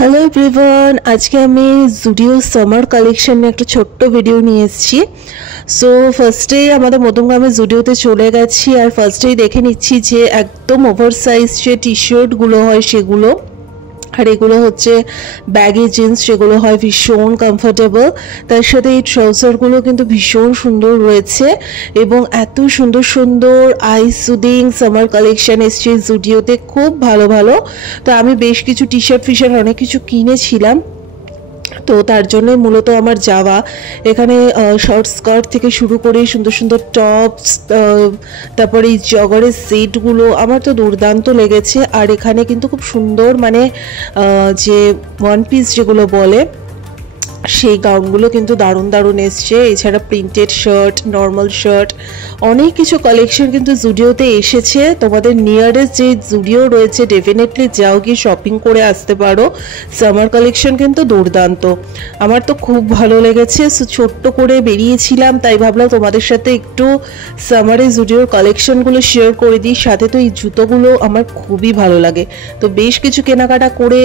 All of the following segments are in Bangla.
হ্যালো এভরিওয়ান, আজকে আমি জুডিও সামার কালেকশন নিয়ে একটা ছোট্ট ভিডিও নিয়ে এসেছি। সো ফার্স্টেই আমাদের মধ্যমগ্রামে জুডিওতে চলে গেছি আর ফার্স্টেই দেখে নিচ্ছি যে একদম ওভার সাইজ যে টি শার্টগুলো হয় সেগুলো, আর এগুলো হচ্ছে ব্যাগি জিন্স, যেগুলো হয় ভীষণ কমফোর্টেবল। তার সাথে এই ট্রাউজারগুলো কিন্তু ভীষণ সুন্দর রয়েছে এবং এত সুন্দর সুন্দর আই সুদিং সামার কালেকশন এসছে জুডিওতে, খুব ভালো ভালো। তো আমি বেশ কিছু টি শার্ট ফিশার্ট অনেক কিছু কিনেছিলাম, তো তার জন্য মূলত আমার যাওয়া। এখানে শর্ট স্কার্ট থেকে শুরু করে সুন্দর সুন্দর টপস, তারপরে এই জগারের সেটগুলো আমার তো দুর্দান্ত লেগেছে। আর এখানে কিন্তু খুব সুন্দর মানে যে ওয়ান পিস যেগুলো বলে সেই গাউনগুলো কিন্তু দারুণ দারুণ এসছে। এছাড়া প্রিন্টেড শার্ট, নর্মাল শার্ট, অনেক কিছু কালেকশন কিন্তু জুডিওতে এসেছে। তোমাদের নিয়ারেস্ট যে জুডিও রয়েছে ডেফিনেটলি যাও, গিয়ে শপিং করে আসতে পারো। সামার কালেকশন কিন্তু দুর্দান্ত, আমার তো খুব ভালো লেগেছে। সো ছোট্ট করে বেরিয়েছিলাম, তাই ভাবলাম তোমাদের সাথে একটু সামারে জুডিওর কালেকশনগুলো শেয়ার করে দিই। সাথে তো এই জুতোগুলো আমার খুবই ভালো লাগে। তো বেশ কিছু কেনাকাটা করে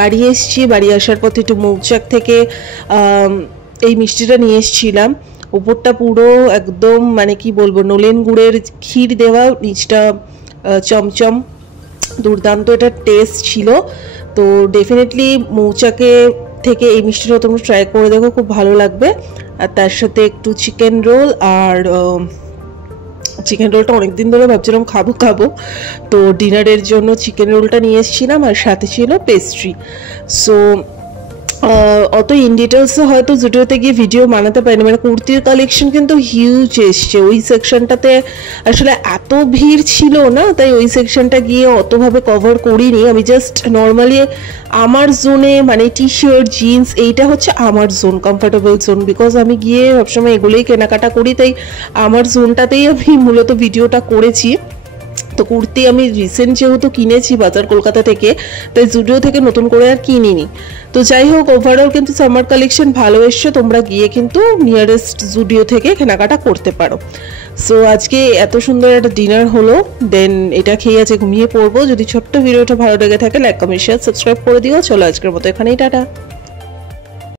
বাড়ি এসেছি। বাড়ি আসার পথে একটু মৌচাক থেকে এই মিষ্টিটা নিয়ে এসেছিলাম। উপরটা পুরো একদম মানে কি বলবো, নলেন গুড়ের ক্ষীর দেওয়া, নিচটা চমচম, দুর্দান্ত এটা টেস্ট ছিল। তো ডেফিনেটলি মৌচাকে থেকে এই মিষ্টিটা তোমরা ট্রাই করে দেখো, খুব ভালো লাগবে। আর তার সাথে একটু চিকেন রোল, আর চিকেন রোলটা অনেকদিন ধরে ভাবছিলাম খাবো খাবো, তো ডিনারের জন্য চিকেন রোলটা নিয়ে এসেছিলাম, আর সাথে ছিল পেস্ট্রি। সো অত ইন ডিটেলসে হয়তো জুডিওতে গিয়ে ভিডিও বানাতে পারিনি। মানে কুর্তির কালেকশন কিন্তু হিউজ এসছে ওই সেকশনটাতে, আসলে এত ভিড় ছিল না, তাই ওই সেকশনটা গিয়ে অতভাবে কভার করিনি। আমি জাস্ট নর্মালি আমার জোনে, মানে টি শার্ট, জিন্স, এইটা হচ্ছে আমার জোন, কমফোর্টেবল জোন, বিকজ আমি গিয়ে সবসময় এগুলোই কেনাকাটা করি, তাই আমার জোনটাতেই আমি মূলত ভিডিওটা করেছি। তো কুর্তি আমি রিসেন্ট যেহেতু কিনেছি বাজার কলকাতা থেকে, তাই জুডিও থেকে নতুন করে আর কিনিনি। তো যাই হোক, ওভারঅল কিন্তু সামার কালেকশন ভালো এসছে, তোমরা গিয়ে কিন্তু নিয়ারেস্ট জুডিও থেকে কেনাকাটা করতে পারো। সো আজকে এত সুন্দর একটা ডিনার হলো, দেন এটা খেয়ে আছে ঘুমিয়ে পড়বো। যদি ছোট্ট ভিডিওটা ভালো লেগে থাকে লাইক, কমেন্ট, শেয়ার, সাবস্ক্রাইব করে দিও। চলো আজকের মতো এখানেই, টাটা।